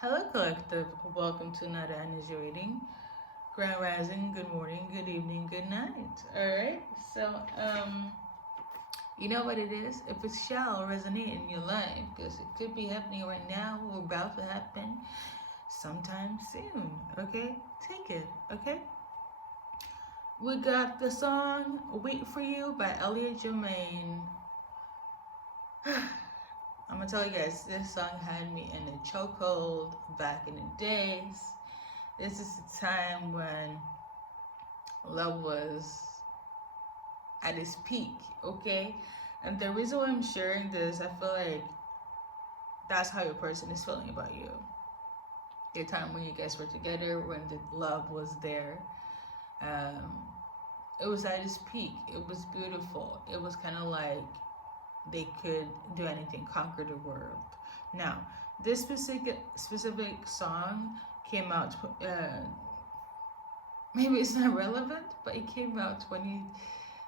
Hello, collective. Welcome to another energy reading. Grand rising. Good morning. Good evening. Good night. All right. So, you know what it is. If it shall resonate in your life, because it could be happening right now or about to happen sometime soon. Okay, take it. Okay. We got the song "Wait for You" by Elliot Germain. I'm gonna tell you guys, this song had me in a chokehold back in the days. This is the time when love was at its peak, okay? And the reason why I'm sharing this, I feel like that's how your person is feeling about you. The time when you guys were together, when the love was there, um, it was at its peak. It was beautiful. It was kind of like they could do anything, conquer the world. Now, this specific song came out. Maybe it's not relevant, but it came out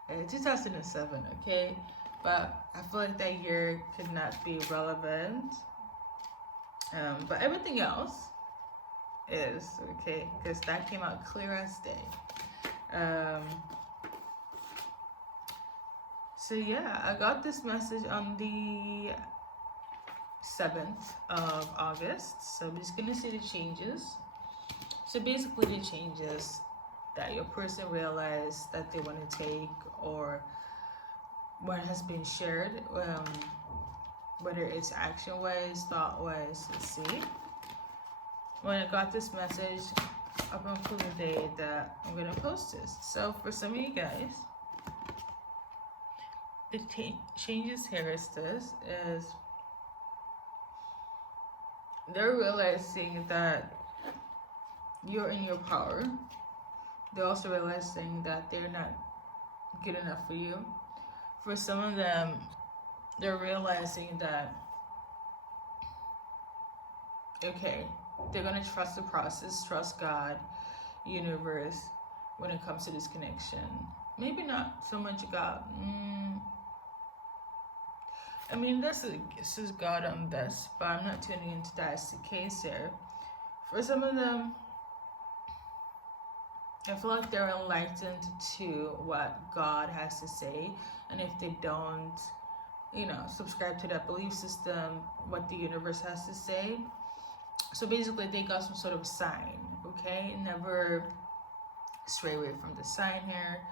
2007. Okay, but I feel like that year could not be relevant. But everything else is okay because that came out clear as day. So yeah, I got this message on the 7th of August. So I'm just gonna see the changes. So basically the changes that your person realized that they want to take, or what has been shared, whether it's action-wise, thought-wise. Let's see. When I got this message up until the day that I'm gonna post this. So for some of you guys, the changes here is they're realizing that you're in your power. They're also realizing that they're not good enough for you. For some of them, they're realizing that, okay, they're gonna trust the process, trust God, universe, when it comes to this connection. Maybe not so much God. I mean, this is God on this, but I'm not tuning into that's the case here. For some of them, I feel like they're enlightened to what God has to say, and if they don't, subscribe to that belief system, what the universe has to say. So basically, they got some sort of sign, okay? Never stray away from the sign here.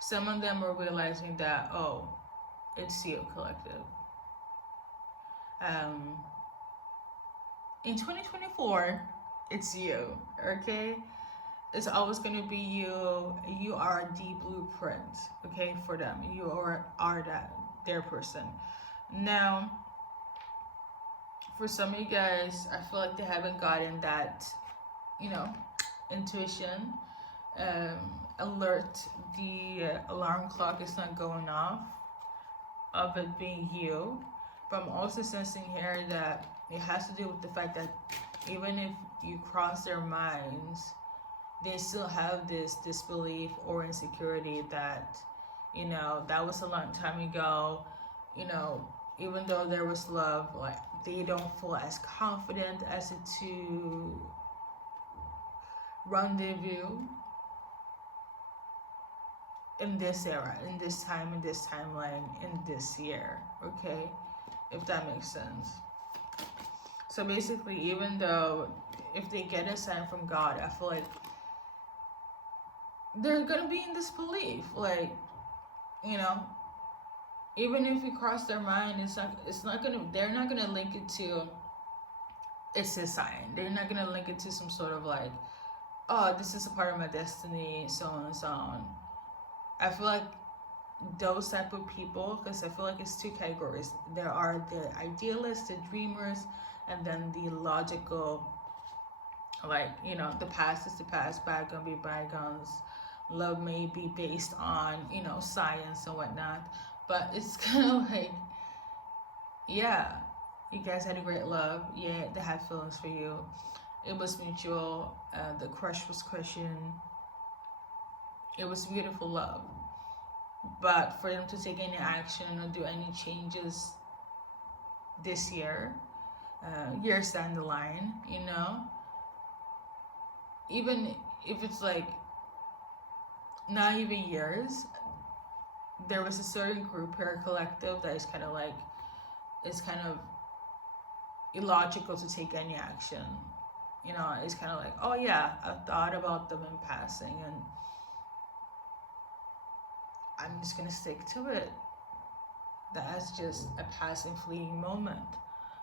Some of them are realizing that, oh, it's you, collective. In 2024, it's you, okay? It's always going to be you. You are the blueprint, okay, for them. You are that, their person. Now, for some of you guys, I feel like they haven't gotten that, intuition, alert. The alarm clock is not going off of it being you. But I'm also sensing here that it has to do with the fact that even if you cross their minds, they still have this disbelief or insecurity that, that was a long time ago. Even though there was love, like, they don't feel as confident as to rendezvous in this era, in this time, in this timeline, in this year, okay? If that makes sense. So basically, even though if they get a sign from God, I feel like they're gonna be in disbelief, like, even if you cross their mind, they're not gonna link it to it's a sign. They're not gonna link it to some sort of like, oh, this is a part of my destiny, so on and so on. I feel like those type of people, because I feel like it's two categories. There are the idealists, the dreamers, and then the logical, like, the past is the past, bygone be bygones. Love may be based on, science and whatnot, but it's kind of like, yeah, you guys had a great love. Yeah, they had feelings for you. It was mutual. The crush was crushing. It was beautiful love. But for them to take any action or do any changes this year, years down the line, you know, even if it's like not even years, there was a certain group or collective that is kind of like, it's kind of illogical to take any action. You know, it's kind of like, oh yeah, I've thought about them in passing and I'm just gonna stick to it. That's just a passing, fleeting moment.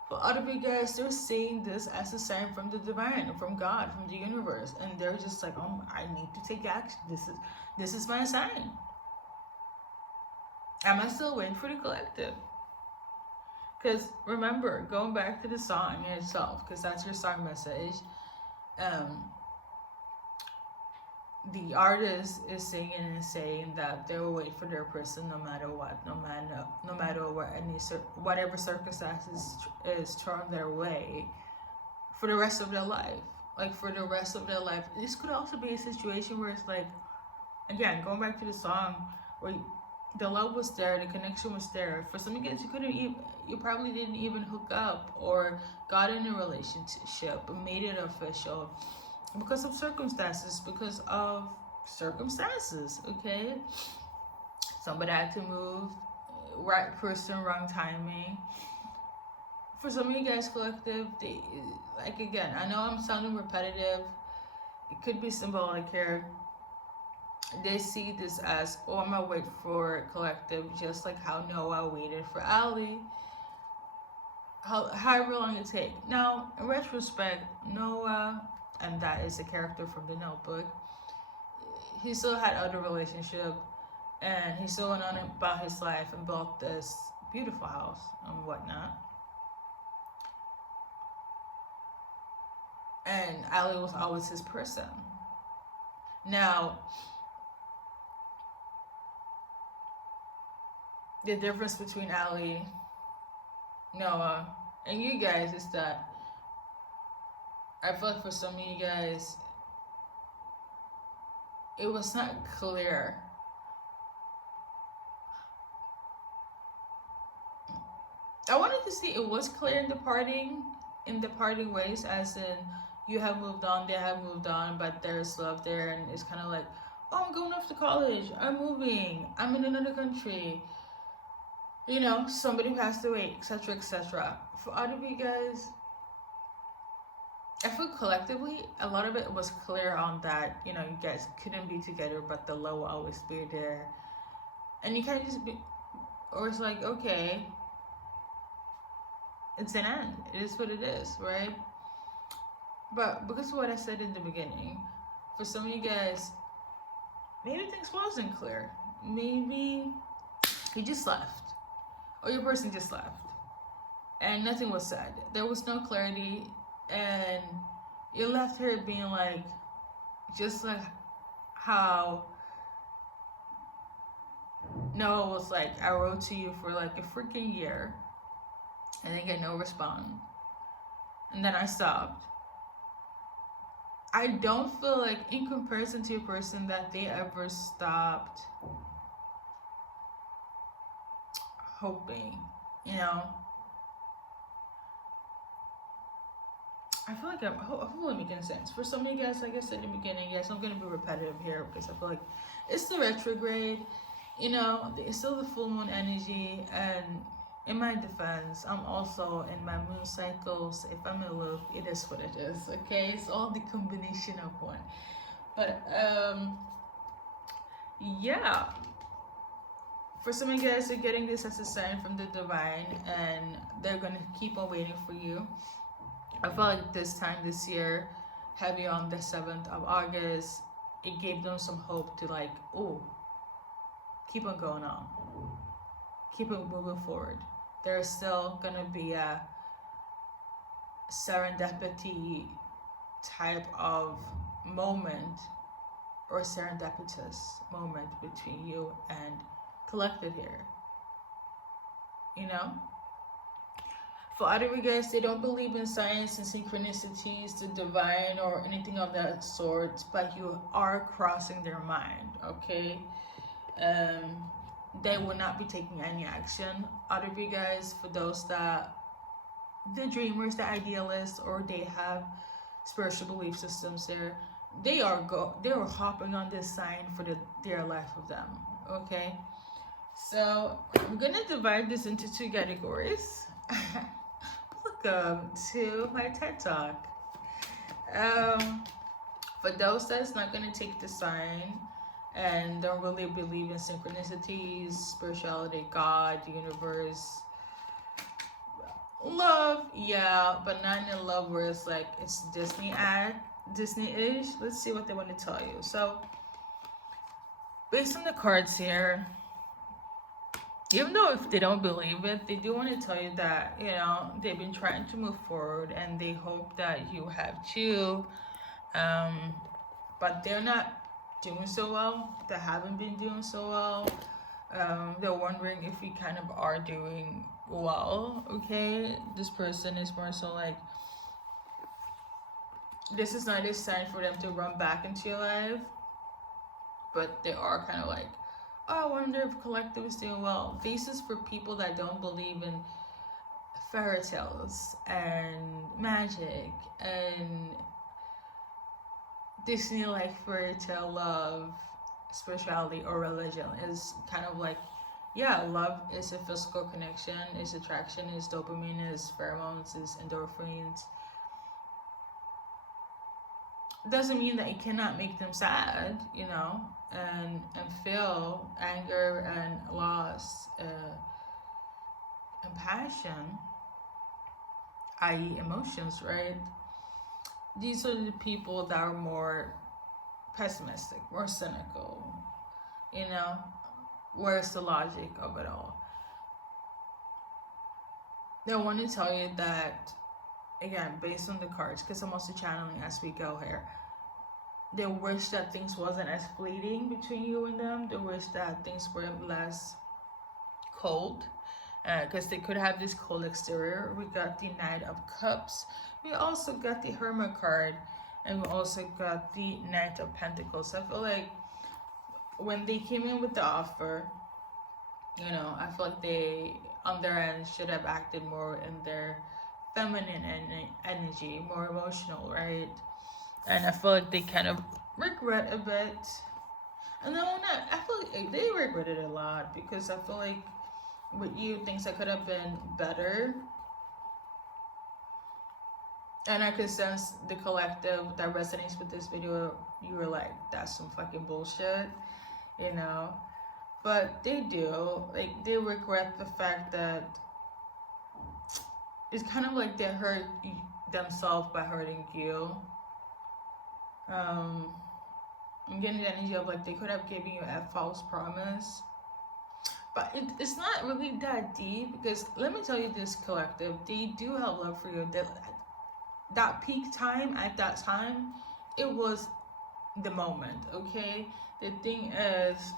For other of you guys, they're seeing this as a sign from the divine, from God, from the universe, and they're just like, oh, I need to take action. This is my sign. Am I still waiting for the collective? Because remember, going back to the song in itself, because that's your song message. The artist is singing and saying that they will wait for their person no matter what, no matter what whatever circumstances is thrown their way, for the rest of their life. Like for the rest of their life. This could also be a situation where it's like, again, going back to the song, where the love was there, the connection was there. For some of you guys, you probably didn't even hook up or got in a relationship, made it official. Because of circumstances, okay? Somebody had to move, right person, wrong timing. For some of you guys, collective, like again, I know I'm sounding repetitive. It could be symbolic here. They see this as, oh, I'm gonna wait for collective, just like how Noah waited for Ali. However long it takes. Now, in retrospect, Noah, and that is a character from the Notebook, he still had other relationship, and he still went on about his life and built this beautiful house and whatnot. And Ali was always his person. Now, the difference between Ali, Noah, and you guys is that I feel like for some of you guys, it was not clear. I wanted to see it was clear in the parting ways, as in you have moved on, they have moved on, but there's love there, and it's kind of like, oh, I'm going off to college, I'm moving, I'm in another country, you know, somebody passed away, etc., etc. For other of you guys, I feel collectively, a lot of it was clear on that, you know, you guys couldn't be together, but the love will always be there. And you can't just be, or it's like, okay, it's an end. It is what it is, right? But because of what I said in the beginning, for some of you guys, maybe things wasn't clear. Maybe you just left, or your person just left, and nothing was said. There was no clarity. And you left her being like, just like how Noah was like, I wrote to you for like a freaking year and then get no response. And then I stopped. I don't feel like, in comparison to a person, that they ever stopped hoping, you know? I feel like hopefully I'm making sense. For some of you guys, like I said in the beginning, yes, I'm going to be repetitive here because I feel like it's the retrograde, you know, it's still the full moon energy. And in my defense, I'm also in my moon cycles. If I'm in love, it is what it is, okay? It's all the combination of one. But, yeah. For some of you guys, they're getting this as a sign from the divine, and they're going to keep on waiting for you. I felt like this time this year, heavy on the 7th of August, it gave them some hope to like, oh, keep on going on. Keep on moving forward. There's still going to be a serendipity type of moment, or serendipitous moment between you and collective here. You know? For other of you guys, they don't believe in science and synchronicities, the divine, or anything of that sort, but you are crossing their mind, okay? They will not be taking any action. Other of you guys, for those that the dreamers, the idealists, or they have spiritual belief systems there, they are hopping on this sign for the dear life of them. Okay, so I'm gonna divide this into two categories. Welcome to my TED Talk. For those that's not gonna take the sign and don't really believe in synchronicities, spirituality, God, the universe, love, yeah, but not in a love where it's like it's Disney-ish. Let's see what they want to tell you. So, based on the cards here, even though if they don't believe it, they do want to tell you that, you know, they've been trying to move forward and they hope that you have too. But they're not doing so well. They haven't been doing so well. They're wondering if we kind of are doing well. Okay, this person is more so like, this is not a sign for them to run back into your life, but they are kind of like, oh, I wonder if collective is doing well. This is for people that don't believe in fairy tales and magic and Disney like fairy tale love, spirituality, or religion. Is kind of like, yeah, love is a physical connection, is attraction, is dopamine, is pheromones, is endorphins. Doesn't mean that it cannot make them sad, you know, and feel anger and loss and passion, i.e. emotions, right? These are the people that are more pessimistic, more cynical, you know. Where's the logic of it all? They want to tell you that, again, based on the cards, because I'm also channeling as we go here, they wish that things wasn't as fleeting between you and them. They wish that things were less cold, because they could have this cold exterior. We got the Knight of Cups. We also got the Hermit card, and we also got the Knight of Pentacles. I feel like when they came in with the offer, you know, I feel like they, on their end, should have acted more in their feminine energy, more emotional, right? And I feel like they kind of regret a bit. And then I feel like they regretted a lot, because I feel like with you, things that could have been better. And I could sense the collective that resonates with this video. You were like, that's some fucking bullshit, you know. But they do, like, they regret the fact that it's kind of like they hurt themselves by hurting you. I'm getting the energy of like they could have given you a false promise. But it's not really that deep, because let me tell you, this collective, they do have love for you. That peak time, at that time, it was the moment, okay? The thing is,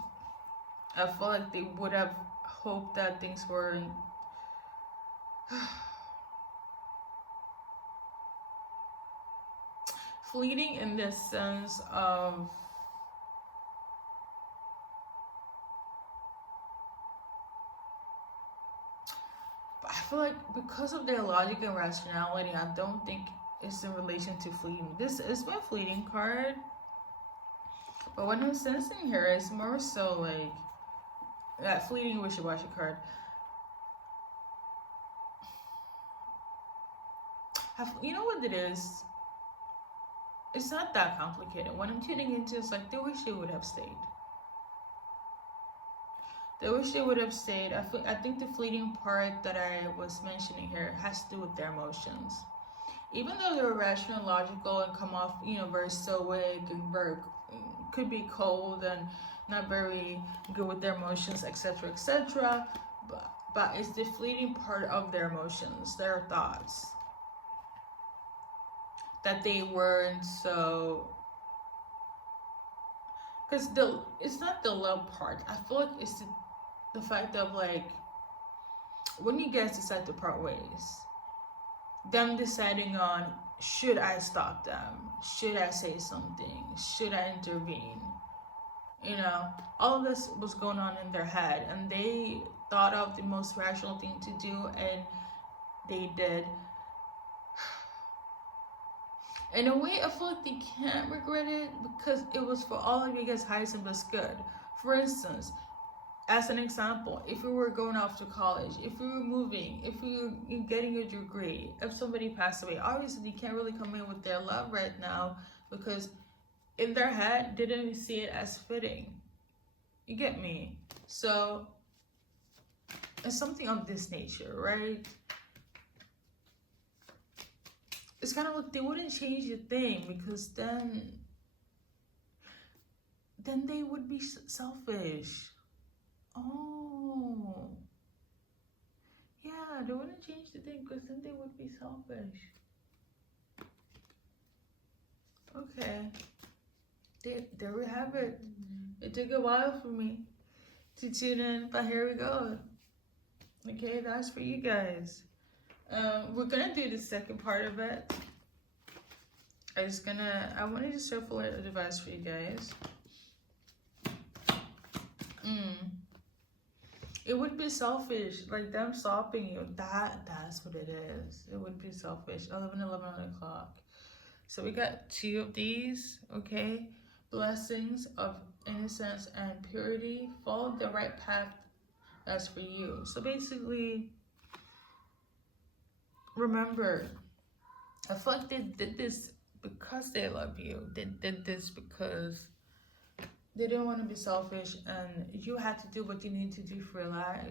I feel like they would have hoped that things were fleeting in the sense of I feel like because of their logic and rationality, I don't think it's in relation to fleeting. This is my fleeting card, but what I'm sensing here is more so like that fleeting wishy-washy card. You know what it is? It's not that complicated. What I'm tuning into is like they wish they would have stayed. They wish they would have stayed. I think the fleeting part that I was mentioning here has to do with their emotions. Even though they're rational, logical, and come off, you know, very stoic and very, could be cold and not very good with their emotions, etc., etc. But it's the fleeting part of their emotions, their thoughts, that they weren't so. Because it's not the love part. I feel like it's the fact of like when you guys decide to part ways, them deciding on, should I stop them? Should I say something? Should I intervene? You know, all of this was going on in their head, and they thought of the most rational thing to do, and they did. In a way, I feel like they can't regret it because it was for all of you guys' highest and best good. For instance, as an example, if you were going off to college, if you were moving, if you were getting a degree, if somebody passed away, obviously they can't really come in with their love right now because in their head, they didn't see it as fitting. You get me? So, it's something of this nature, right? It's kind of like they wouldn't change a thing because then they would be selfish. Oh, yeah, they wouldn't change the thing because then they would be selfish. Okay, there we have it. It took a while for me to tune in, but here we go. Okay, that's for you guys. We're gonna do the second part of it. I wanted to shuffle a device for you guys. It would be selfish, like them stopping you. That's what it is. It would be selfish. 11 o'clock. So we got 2 of these, okay? Blessings of innocence and purity. Follow the right path that's for you. So basically, remember, I feel like they did this because they love you. They did this because they didn't want to be selfish, and you had to do what you need to do for your life.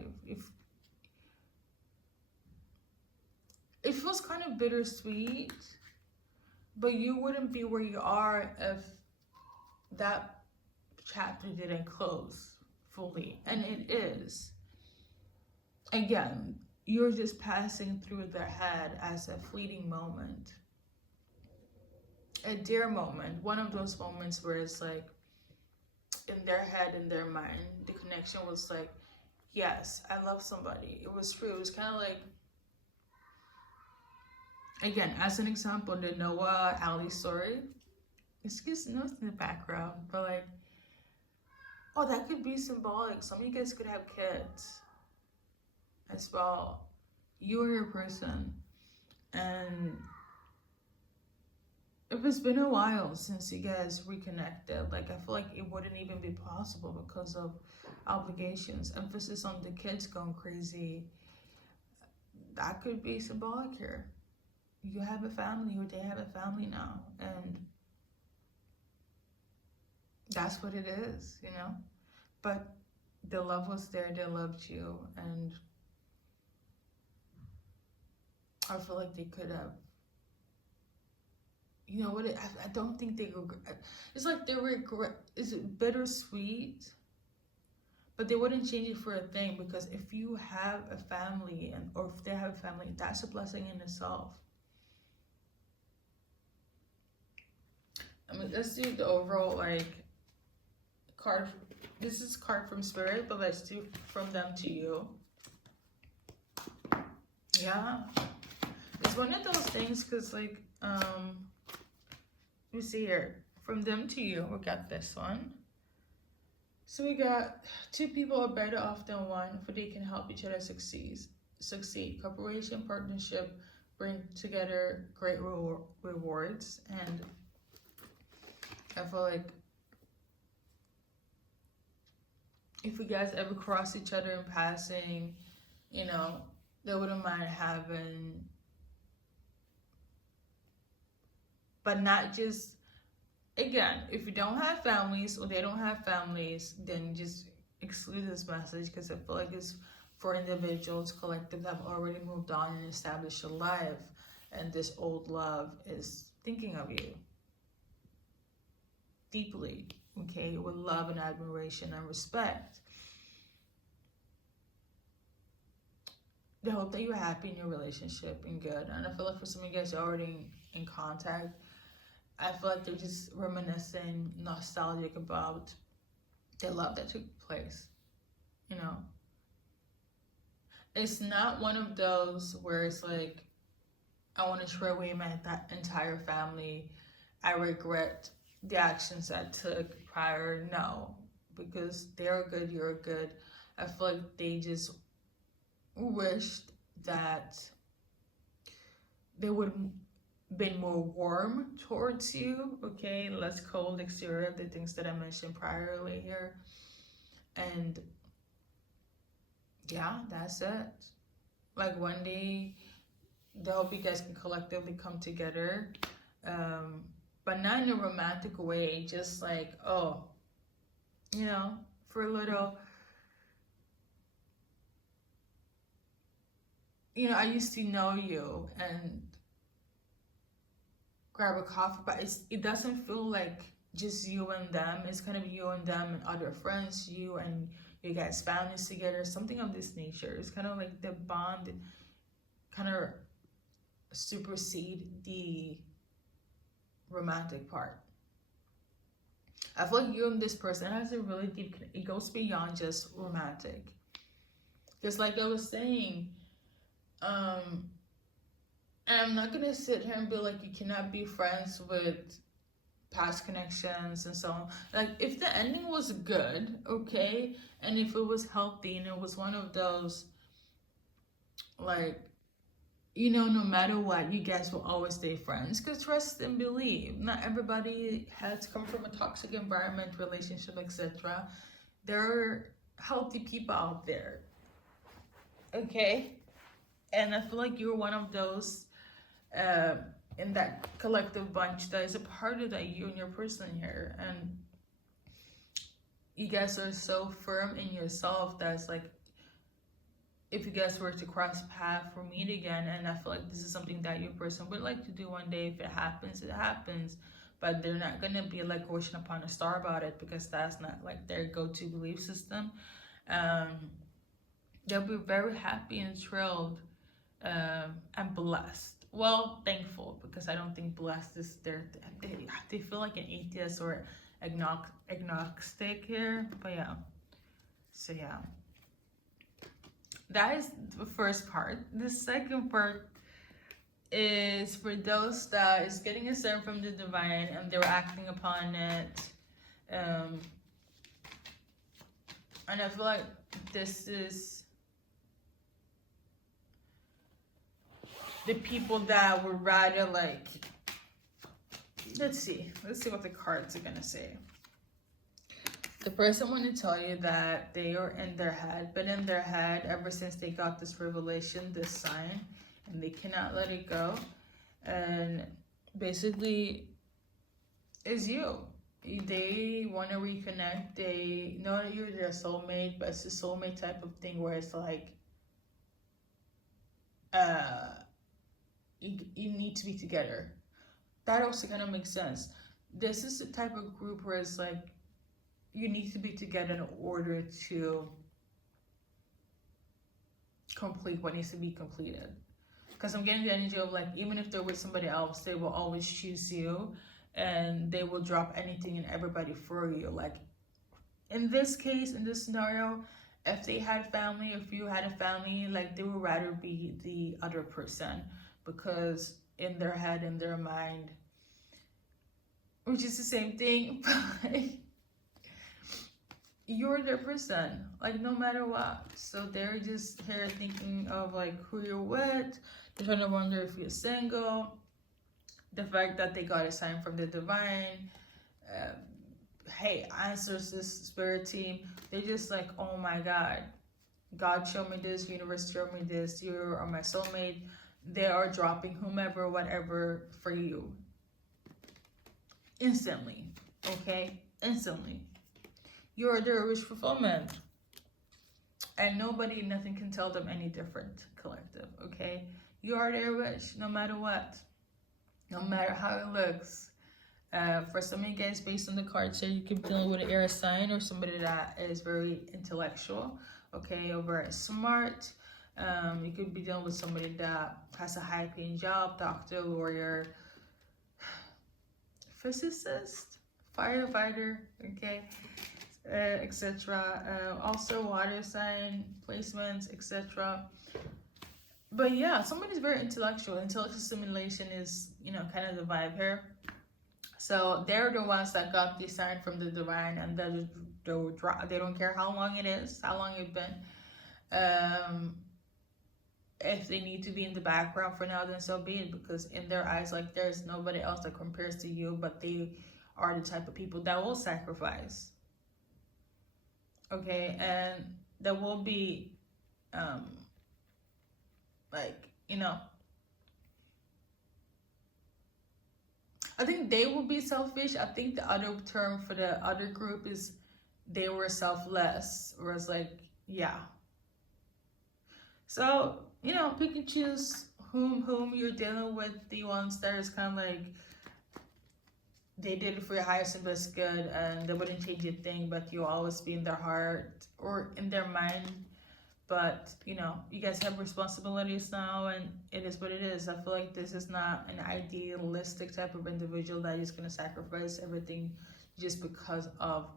It feels kind of bittersweet, but you wouldn't be where you are if that chapter didn't close fully, and it is. Again, you're just passing through their head as a fleeting moment, a dear moment, one of those moments where it's like, in their head, in their mind, the connection was like, yes, I love somebody. It was true. It was kind of like, again, as an example, the Noah Ali story. Excuse notes in the background, but like, oh, that could be symbolic. Some of you guys could have kids as well. You or your person. And if it's been a while since you guys reconnected, like I feel like it wouldn't even be possible because of obligations, emphasis on the kids going crazy. That could be symbolic here. You have a family or they have a family now, and that's what it is, you know? But the love was there, they loved you, and I feel like they could have, you know what, I don't think they regret. It's like they regret, is it bittersweet? But they wouldn't change it for a thing, because if you have a family, or if they have a family, that's a blessing in itself. I mean, let's do the overall, like, card. This is card from Spirit, but let's do from them to you. Yeah. It's one of those things, because, like, let me see here. From them to you, we got this one. So we got 2 people are better off than one, for they can help each other succeed. Cooperation, partnership, bring together great rewards. And I feel like if you guys ever cross each other in passing, you know, they wouldn't mind having, but not just, again, if you don't have families or they don't have families, then just exclude this message, because I feel like it's for individuals, collective, that have already moved on and established a life, and this old love is thinking of you deeply, okay, with love and admiration and respect. They hope that you're happy in your relationship and good. And I feel like for some of you guys, you're already in contact. I feel like they're just reminiscing, nostalgic about the love that took place, you know. It's not one of those where it's like, I want to throw away my entire family. I regret the actions I took prior. No, because they're good, you're good. I feel like they just wished that they would been more warm towards you, okay, less cold exterior, the things that I mentioned priorly here. And yeah, that's it. Like one day they hope you guys can collectively come together, but not in a romantic way, just like, oh, you know, for a little, you know, I used to know you and grab a coffee, but it doesn't feel like just you and them. It's kind of you and them and other friends, you and you guys families together, something of this nature. It's kind of like the bond kind of supersede the romantic part. I feel like you and this person has a really deep, it goes beyond just romantic. Because like I was saying, and I'm not gonna sit here and be like, you cannot be friends with past connections and so on. Like if the ending was good, okay, and if it was healthy and it was one of those, like, you know, no matter what, you guys will always stay friends. Because trust and believe, not everybody has come from a toxic environment, relationship, etc. There are healthy people out there, okay? And I feel like you're one of those in that collective bunch that is a part of that, you and your person here. And you guys are so firm in yourself that's like, if you guys were to cross paths or meet again, and I feel like this is something that your person would like to do one day, if it happens, it happens. But they're not gonna be like wishing upon a star about it, because that's not like their go-to belief system. They'll be very happy and thrilled, and blessed. Well, thankful, because I don't think blessed is their. They feel like an atheist or agnostic here, but yeah. So yeah. That is the first part. The second part is for those that is getting a sign from the divine and they're acting upon it. And I feel like this is the people that would rather like, let's see what the cards are gonna say. The person want to tell you that they are in their head, been in their head ever since they got this revelation, this sign, and they cannot let it go. And basically, is you. They want to reconnect. They know that you're their soulmate, but it's a soulmate type of thing where it's like, you need to be together. That also kind of makes sense. This is the type of group where it's like, you need to be together in order to complete what needs to be completed. Because I'm getting the energy of like, even if they're with somebody else, they will always choose you, and they will drop anything and everybody for you. Like in this case, in this scenario, if they had family, if you had a family, like they would rather be the other person, because in their head, in their mind, which is the same thing, but you're their person, like no matter what. So they're just here thinking of like who you're with. They're trying to wonder if you're single. The fact that they got a sign from the divine, hey, answers this spirit team. They're just like, oh my God, God showed me this, universe showed me this, you are my soulmate. They are dropping whomever, whatever for you. Instantly, okay? Instantly. You're their wish fulfillment. And nobody, nothing can tell them any different, collective, okay? You are their wish, no matter what. No matter how it looks. For some of you guys, based on the cards here, you could be dealing with an air sign or somebody that is very intellectual, okay, or very smart. You could be dealing with somebody that has a high-paying job, doctor, lawyer, physicist, firefighter, okay, etc. Also water sign placements, etc. But yeah, somebody's very intellectual. Intellectual stimulation is, you know, kind of the vibe here. So they're the ones that got the sign from the divine, and they don't care how long it is, how long it's been. if they need to be in the background for now, then so be it, because in their eyes, like, there's nobody else that compares to you, but they are the type of people that will sacrifice. Okay, and there will be like, you know, I think they will be selfish. I think the other term for the other group is they were selfless, whereas, like, yeah. So, you know, pick and choose whom you're dealing with. The ones that is kind of like, they did it for your highest and best good, and they wouldn't change a thing, but you'll always be in their heart or in their mind. But, you know, you guys have responsibilities now, and it is what it is. I feel like this is not an idealistic type of individual that is going to sacrifice everything just because of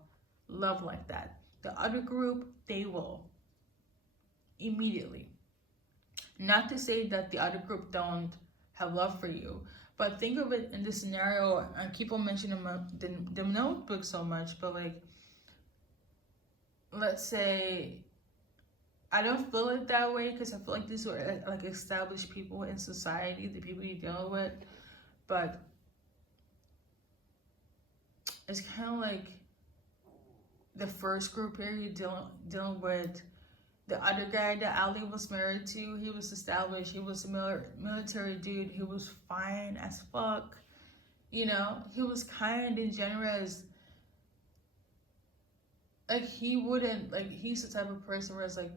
love like that. The other group, they will immediately. Not to say that the other group don't have love for you, but think of it in this scenario. I keep on mentioning the notebook so much, but like, let's say, I don't feel it that way, because I feel like these were like established people in society, the people you deal with, but it's kind of like the first group here, you dealing with the other guy that Ali was married to. He was established. He was a military dude. He was fine as fuck. You know, he was kind and generous. Like, he wouldn't, like, he's the type of person where it's like,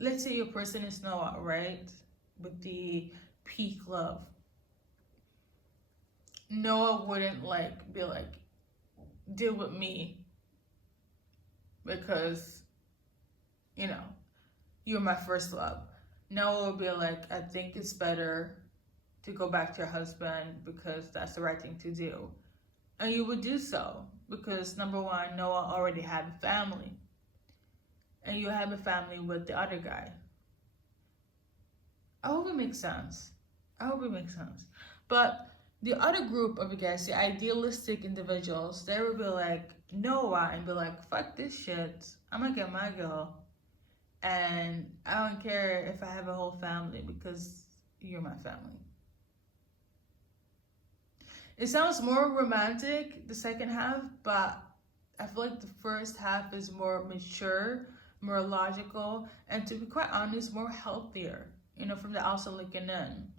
let's say your person is Noah, right? With the peak love. Noah wouldn't, like, be like, deal with me because, you know, you're my first love. Noah would be like, I think it's better to go back to your husband because that's the right thing to do. And you would do so because, number one, Noah already had a family. And you have a family with the other guy. I hope it makes sense. But the other group of you guys, the idealistic individuals, they would be like, Noah, and be like, fuck this shit. I'm gonna get my girl. And I don't care if I have a whole family because you're my family. It sounds more romantic, the second half, but I feel like the first half is more mature, more logical, and to be quite honest, more healthier, you know, from the outside looking in.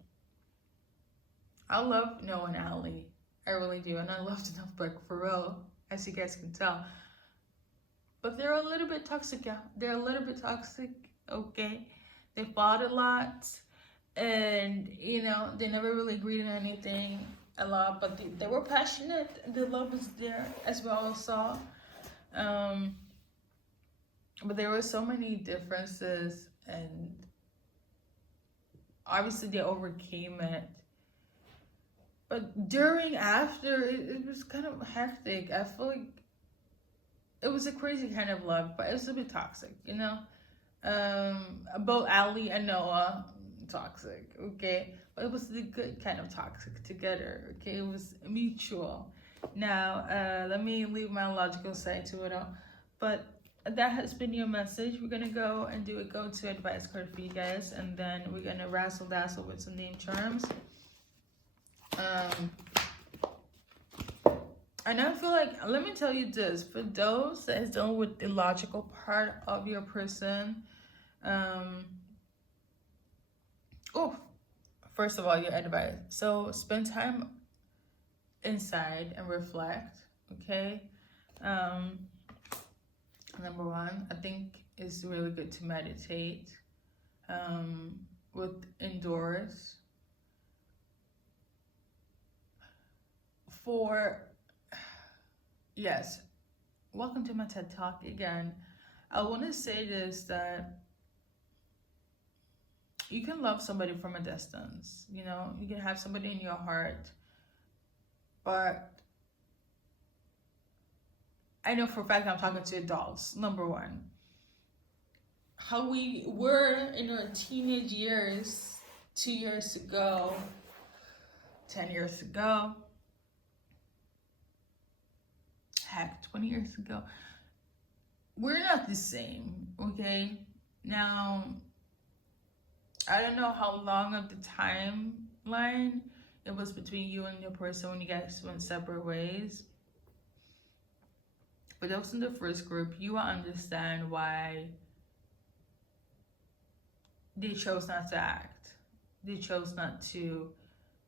I love Noah and Ali. I really do. And I love the notebook for real, as you guys can tell. But they're a little bit toxic, yeah. They're a little bit toxic, okay? They fought a lot. And, you know, they never really agreed on anything a lot. But they were passionate. The love was there, as we all saw. But there were so many differences. And obviously they overcame it. But after, it was kind of hectic. I feel like it was a crazy kind of love, but it was a bit toxic, you know? Both Ali and Noah, toxic, okay? But it was the good kind of toxic together, okay? It was mutual. Now, let me leave my logical side to it all. But that has been your message. We're going to go and do a go-to advice card for you guys, and then we're going to razzle-dazzle with some name charms. And I feel like, let me tell you this, for those that is dealing with the logical part of your person, first of all, your advice. So spend time inside and reflect, okay? Number one, I think it's really good to meditate with indoors. Yes, welcome to my TED Talk again. I want to say this, that you can love somebody from a distance, you know, you can have somebody in your heart, but I know for a fact I'm talking to adults. Number one, how we were in our teenage years 2 years ago, 10 years ago, heck, 20 years ago, we're not the same, okay? Now, I don't know how long of the timeline it was between you and your person when you guys went separate ways. But those in the first group, you will understand why they chose not to act. They chose not to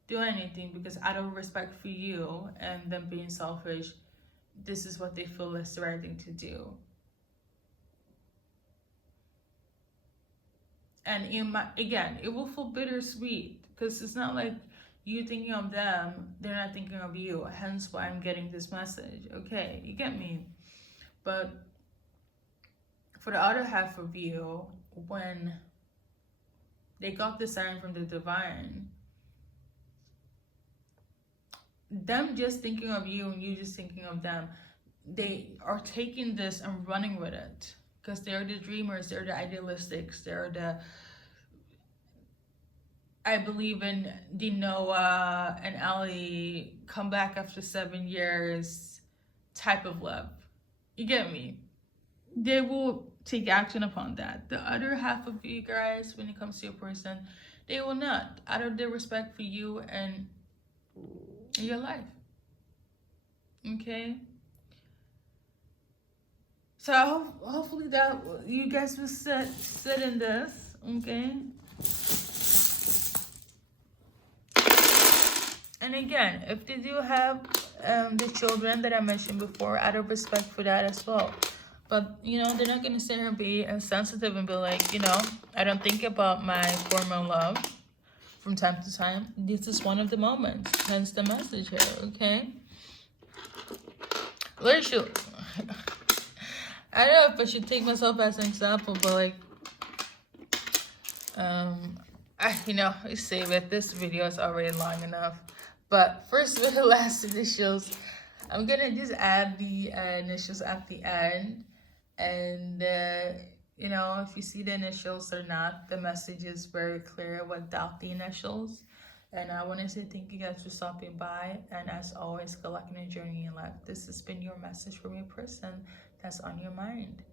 do anything because out of respect for you and them being selfish, this is what they feel is the right thing to do. And again, it will feel bittersweet because it's not like you thinking of them, they're not thinking of you. Hence why I'm getting this message. Okay, you get me? But for the other half of you, when they got the sign from the divine, them just thinking of you and you just thinking of them, they are taking this and running with it because they're the dreamers, they're the idealistics, they're the, I believe in the Noah and Ali come back after 7 years type of love. You get me? They will take action upon that. The other half of you guys, when it comes to your person, they will not, out of their respect for you and your life. Okay? So hopefully that you guys will sit in this. Okay? And again, if they do have the children that I mentioned before, out of respect for that as well. But, you know, they're not going to sit here and be insensitive and be like, you know, I don't think about my former love from time to time. This is one of the moments. Hence the message here, okay? Literally, I don't know if I should take myself as an example, but like, I save it. This video is already long enough. But first with the last initials, I'm gonna just add the initials at the end. And, if you see the initials or not, the message is very clear without the initials. And I want to say thank you guys for stopping by. And as always, good luck in your journey in life. This has been your message from your person that's on your mind.